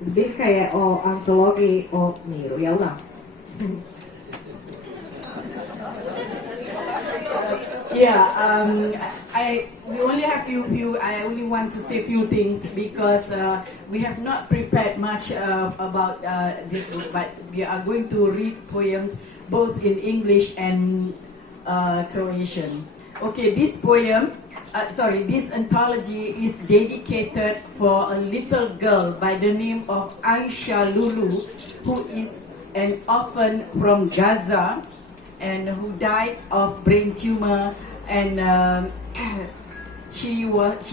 Zbirka je o antologiji o miru, jel da? We only have few. I only want to say few things because we have not prepared much about this book, but we are going to read poems both in English and Croatian. Okay, this anthology is dedicated for a little girl by the name of AISHA LULU, who is an orphan from Gaza and who died of brain tumor, and she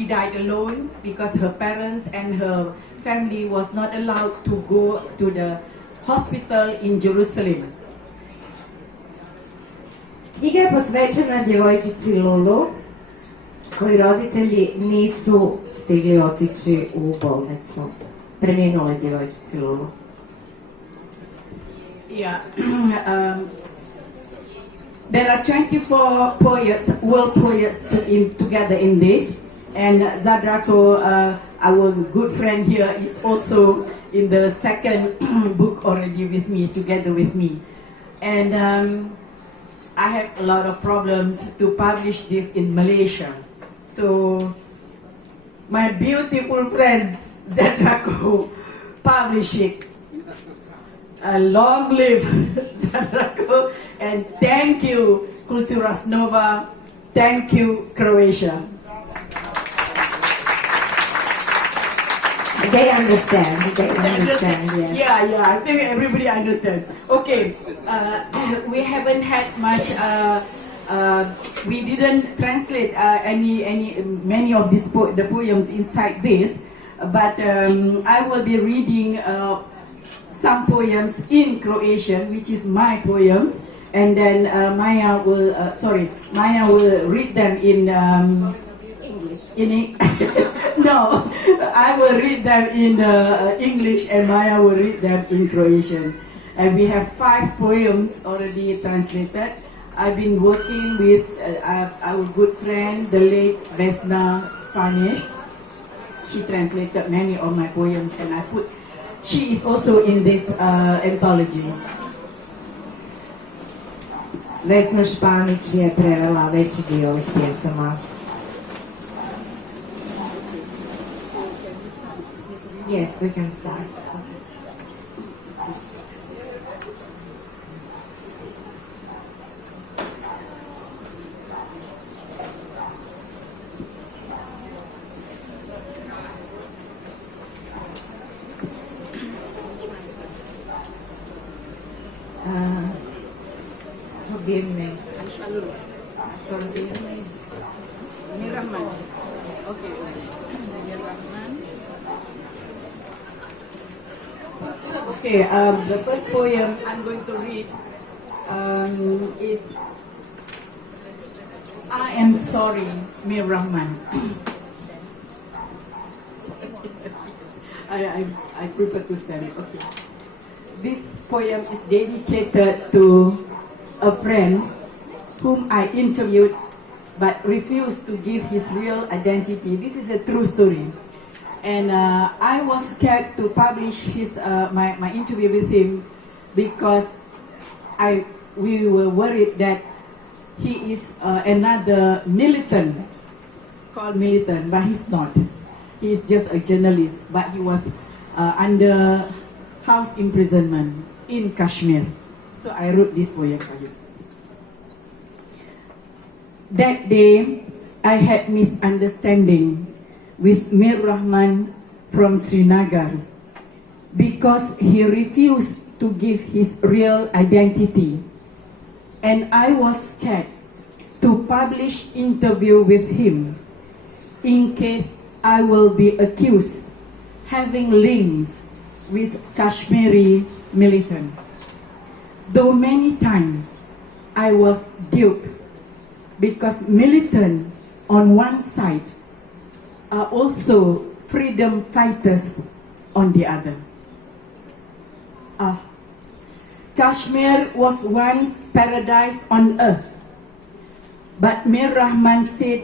died alone because her parents and her family was not allowed to go to the hospital in Jerusalem. Knjiga je posvećena djevojčici Lulu, koji roditelji nisu stigli otići u bolnicu. Preminule djevojčici Lulu. There are 24 poets, world poets together in this, and Zagreb, our good friend here, is also in the second book already with me, together with me. And I have a lot of problems to publish this in Malaysia. So my beautiful friend Zagreb published it. Long live Zagreb, and thank you Kulture Snova, thank you Croatia. They understand, yeah. Yeah, I think everybody understands. Okay, we haven't had much, we didn't translate many of the poems inside this, but I will be reading some poems in Croatian, which is my poems, and then Maya will read them in English. No, I will read them in English, and Maya will read them in Croatian. And we have 5 poems already translated. I've been working with our good friend, the late Vesna Spanish. She translated many of my poems, and she is also in this anthology. Vesna Španić je prevela veći dio ovih pjesama. Yes, we can start. Forgive me. Forgive me. Mirahman. Okay. Mirahman. Okay, the first poem I'm going to read is I Am Sorry, Mir Rahman. I prefer to stand. Okay. This poem is dedicated to a friend whom I interviewed but refused to give his real identity. This is a true story. And I was scared to publish my interview with him because we were worried that he is another militant, called militant, but he's not. He's just a journalist, but he was under house imprisonment in Kashmir. So I wrote this poem for you. That day, I had misunderstanding with Mir Rahman from Srinagar because he refused to give his real identity, and I was scared to publish interview with him in case I will be accused having links with Kashmiri militant. Though many times I was duped because militant on one side are also freedom fighters on the other. Kashmir was once paradise on earth, but Mir Rahman said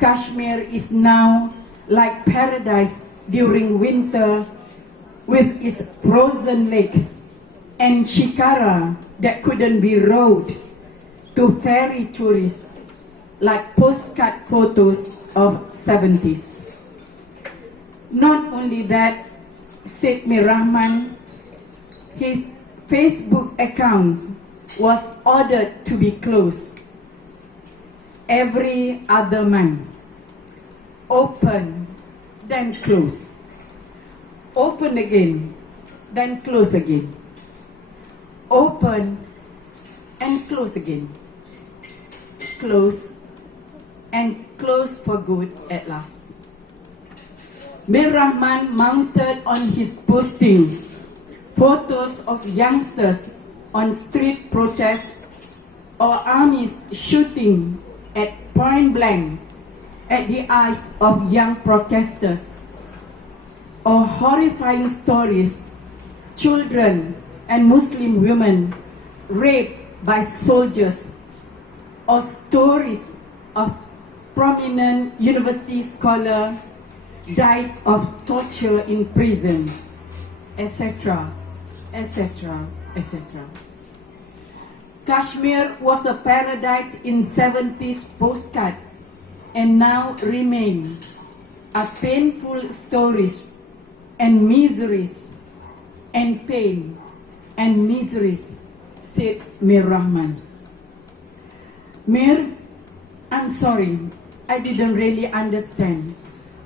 Kashmir is now like paradise during winter with its frozen lake and shikara that couldn't be rowed to ferry tourists like postcard photos of 70s. Not only that, said Mir Rahman, his Facebook account was ordered to be closed every other month. Open, then close. Open again, then close again. Open and close again. Close and close for good at last. Mir Rahman mounted on his posting photos of youngsters on street protests or armies shooting at point blank at the eyes of young protesters, or horrifying stories, children and Muslim women raped by soldiers, or stories of prominent university scholar died of torture in prisons, etc., etc., etc. Kashmir was a paradise in 70s postcard and now remain a painful stories and miseries and pain and miseries, said Mir Rahman. Mir, I'm sorry, I didn't really understand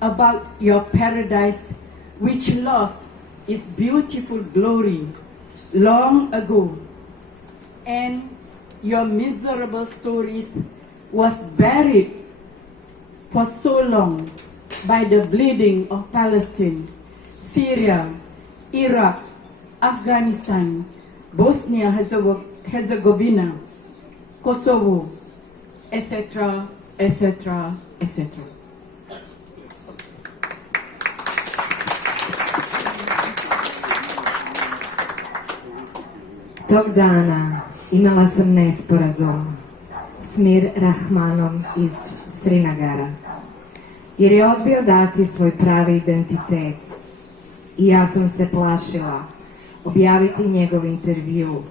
about your paradise which lost its beautiful glory long ago, and your miserable stories was buried for so long by the bleeding of Palestine, Syria, Iraq, Afghanistan, Bosnia-Herzegovina, Kosovo, etc., etc., etc. Tog dana imala sam nesporazum s Mir Rahmanom iz Srinagara, jer je odbio dati svoj pravi identitet i ja sam se plašila objaviti njegov intervju,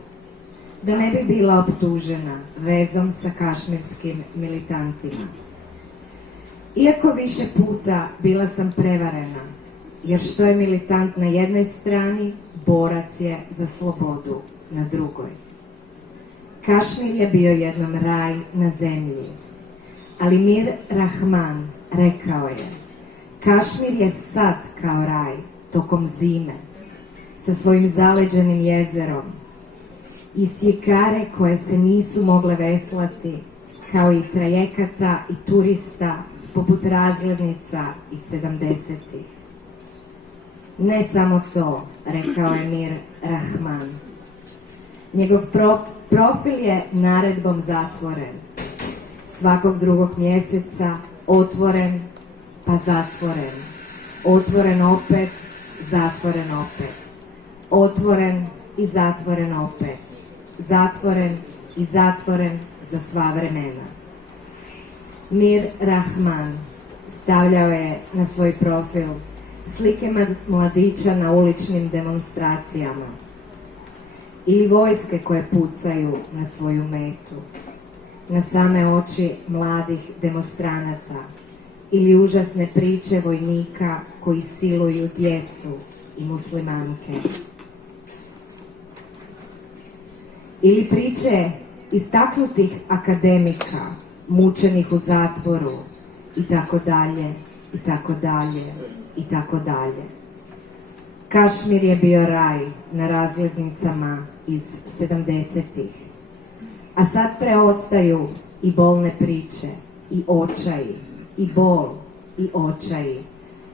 da ne bi bila optužena vezom sa kašmirskim militantima. Iako više puta bila sam prevarena, jer što je militant na jednoj strani, borac je za slobodu na drugoj. Kašmir je bio jednom raj na zemlji, ali Mir Rahman rekao je: Kašmir je sad kao raj tokom zime, sa svojim zaleđenim jezerom i sjekare koje se nisu mogle veslati, kao i trajekata i turista poput razglednica iz 70-ih. Ne samo to, rekao je Mir Rahman. Njegov profil je naredbom zatvoren. Svakog drugog mjeseca otvoren pa zatvoren. Otvoren opet, zatvoren opet. Otvoren i zatvoren opet. Zatvoren i zatvoren za sva vremena. Mir Rahman stavljao je na svoj profil slike mladića na uličnim demonstracijama ili vojske koje pucaju na svoju metu, na same oči mladih demonstranata ili užasne priče vojnika koji siluju djecu i muslimanke. Ili priče istaknutih akademika mučenih u zatvoru i tako dalje, i tako dalje, i tako dalje. Kašmir je bio raj na razglednicama iz 70-ih, a sad preostaju i bolne priče, i očaji, i bol, i očaji,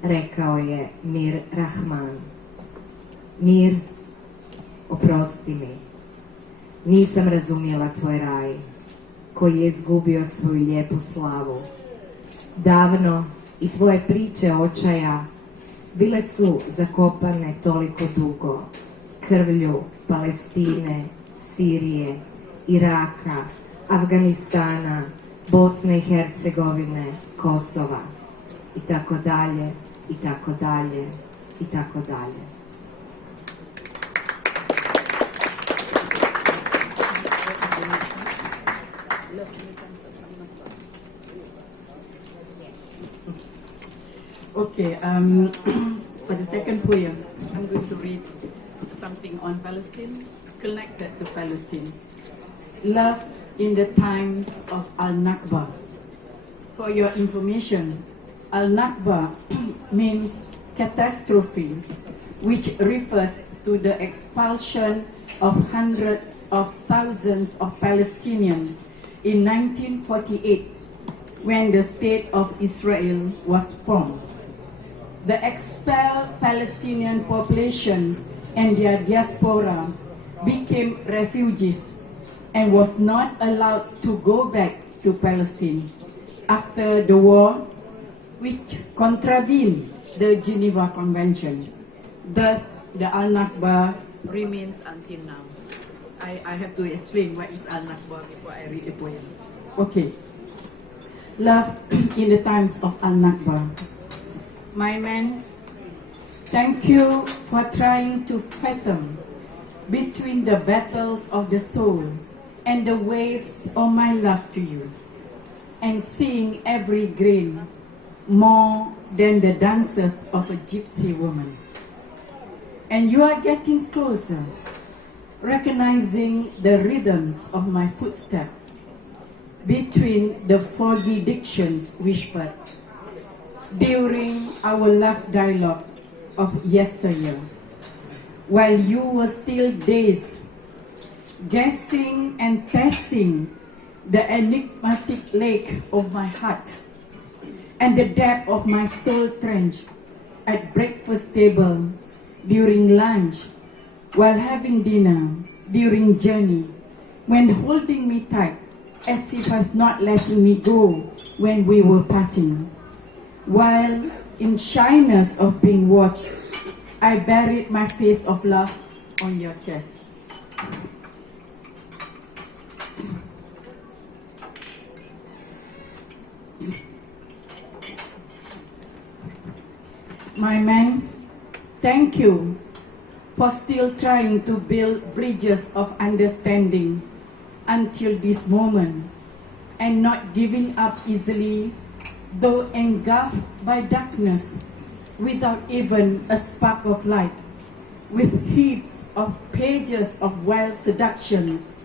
rekao je Mir Rahman. Mir, oprosti mi, nisam razumjela tvoj raj, koji je izgubio svoju lijepu slavu. Davno i tvoje priče očaja bile su zakopane toliko dugo krvlju Palestine, Sirije, Iraka, Afganistana, Bosne i Hercegovine, Kosova i tako dalje, i tako dalje, i tako dalje. Okay, for the second poem, I'm going to read something on Palestine, connected to Palestine. Love in the times of Al-Nakba. For your information, Al-Nakba means catastrophe, which refers to the expulsion of hundreds of thousands of Palestinians in 1948, when the State of Israel was formed. The expelled Palestinian population and their diaspora became refugees and was not allowed to go back to Palestine after the war, which contravened the Geneva Convention. Thus, the Al-Nakba remains until now. I have to explain what is Al-Nakba before I read the poem. Okay. Love in the times of Al-Nakba. My man, thank you for trying to fathom between the battles of the soul and the waves of my love to you, and seeing every grain more than the dances of a gypsy woman. And you are getting closer, recognizing the rhythms of my footsteps between the foggy dictions whispered during our love dialogue of yesteryear, while you were still dazed, guessing and testing the enigmatic lake of my heart and the depth of my soul trench at breakfast table, during lunch, while having dinner, during journey, when holding me tight as if was not letting me go when we were parting. While in shyness of being watched, I buried my face of love on your chest. My man, thank you for still trying to build bridges of understanding until this moment, and not giving up easily, though engulfed by darkness, without even a spark of light, with heaps of pages of wild seductions.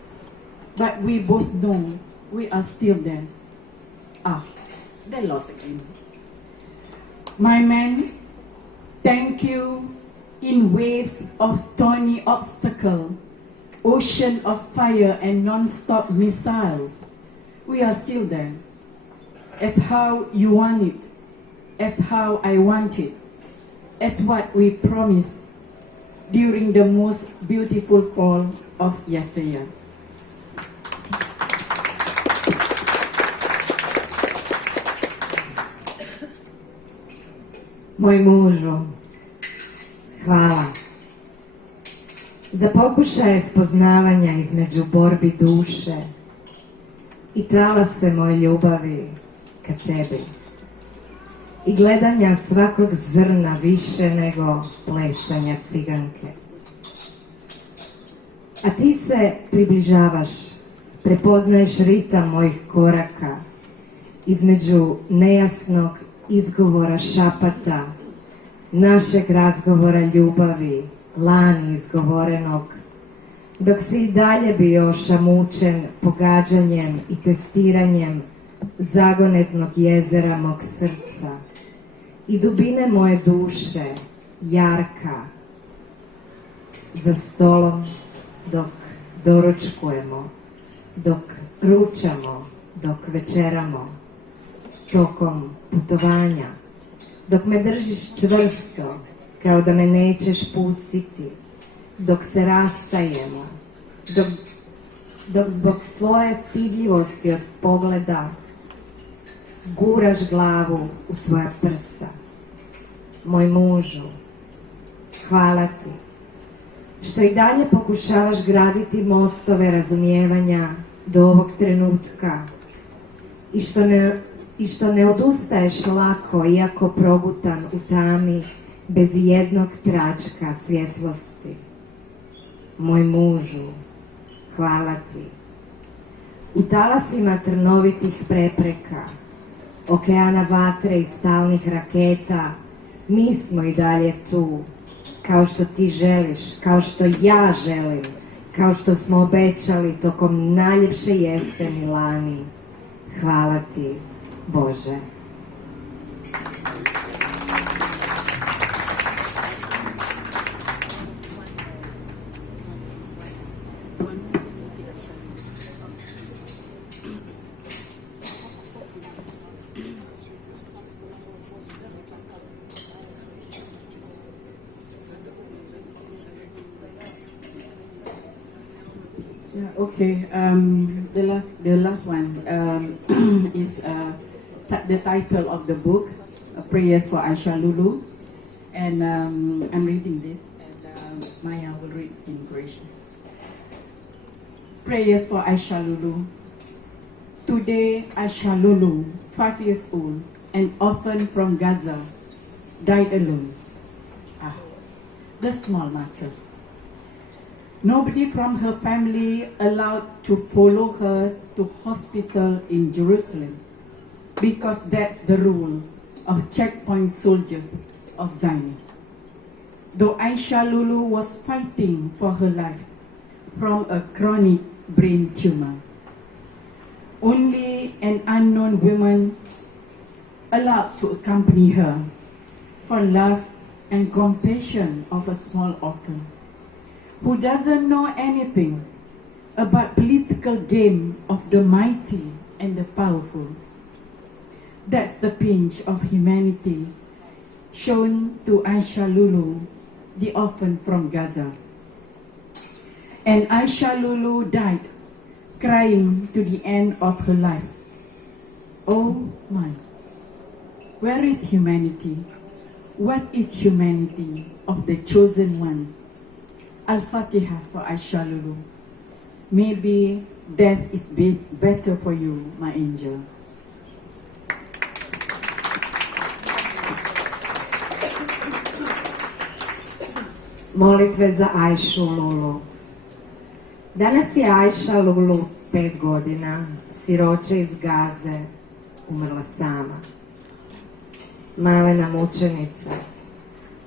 But we both know we are still there. They lost again. My man, thank you in waves of thorny obstacle, ocean of fire and non-stop missiles. We are still there. As how you want it, as how I want it, as what we promised during the most beautiful fall of yesteryear. Moj mužu, hvala za pokušaje spoznavanja između borbi duše i talase moje ljubavi ka tebi i gledanja svakog zrna više nego plesanja ciganke. A ti se približavaš, prepoznaješ ritam mojih koraka između nejasnog izgovora šapata, našeg razgovora ljubavi, lani izgovorenog, dok si i dalje bio ošamučen pogađanjem i testiranjem zagonetnog jezera mog srca i dubine moje duše, jarka, za stolom dok doručkujemo, dok ručamo, dok večeramo, tokom putovanja, dok me držiš čvrsto, kao da me nećeš pustiti, dok se rastajemo, dok zbog tvoje stidljivosti od pogleda guraš glavu u svoja prsa. Moj mužu, hvala ti, što i dalje pokušavaš graditi mostove razumijevanja do ovog trenutka i što ne odustaješ lako, iako progutan u tami, bez jednog tračka svjetlosti. Moj mužu, hvala ti. U talasima trnovitih prepreka, okeana vatre i stalnih raketa, Mi smo i dalje tu, kao što ti želiš, kao što ja želim, kao što smo obećali tokom najljepše jeseni lani. Hvala ti, Bože. Okay, the last one is the title of the book, Prayers for AISHA LULU, and I'm reading this, and Maya will read in Croatian. Prayers for AISHA LULU. Today, AISHA LULU, 5 years old, an orphan from Gaza, died alone. The small matter. Nobody from her family allowed to follow her to hospital in Jerusalem because that's the rules of checkpoint soldiers of Zionists. Though AISHA LULU was fighting for her life from a chronic brain tumor, only an unknown woman allowed to accompany her for love and compassion of a small orphan who doesn't know anything about political game of the mighty and the powerful. That's the pinch of humanity shown to AISHA LULU, the orphan from Gaza. And AISHA LULU died crying to the end of her life. Oh my, where is humanity? What is humanity of the chosen ones? Al-Fatiha for AISHA LULU. Maybe death is better for you, my angel. Molitve za AISHU LULU. Danas je AISHA LULU 5 godina, siroče iz Gaze, umrla sama. Malena mučenica.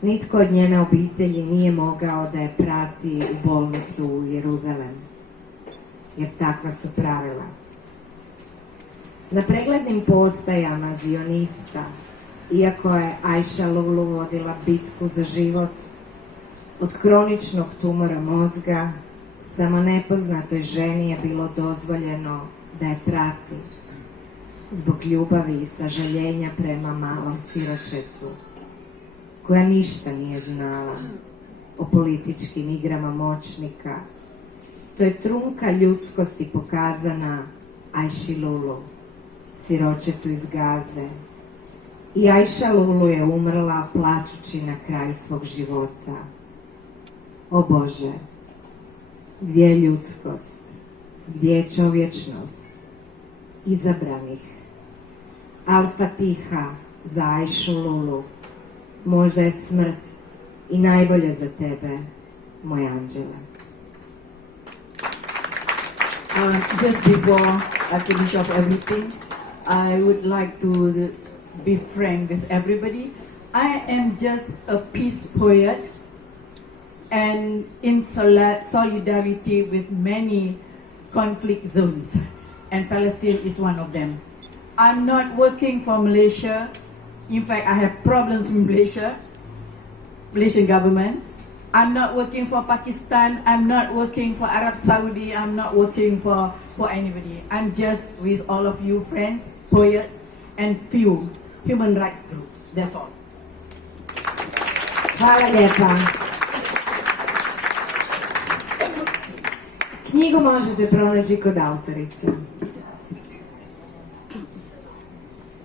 Nitko od njene obitelji nije mogao da je prati u bolnicu u Jeruzalem, jer takva su pravila. Na preglednim postajama zionista, iako je AISHA LULU vodila bitku za život, od hroničnog tumora mozga, samo nepoznatoj ženi je bilo dozvoljeno da je prati, zbog ljubavi i sažaljenja prema malom siročetu, koja ništa nije znala o političkim igrama moćnika. To je trunka ljudskosti pokazana AISHI LULU, siročetu iz Gaze. I AISHA LULU je umrla plačući na kraju svog života. O Bože, gdje je ljudskost, gdje je čovječnost izabranih? Al-Fatiha za AISHU LULU. Možda je smrt i najbolje za tebe, moj anđele. Just before I finish off everything, I would like to be frank with everybody. I am just a peace poet and in solidarity with many conflict zones, and Palestine is one of them. I'm not working for Malaysia. In fact, I have problems in Malaysian government. I'm not working for Pakistan. I'm not working for Arab Saudi. I'm not working for anybody. I'm just with all of you friends, poets, and few human rights groups. That's all. Hvala lijepa. Knjigu možete pronaći kod autorice.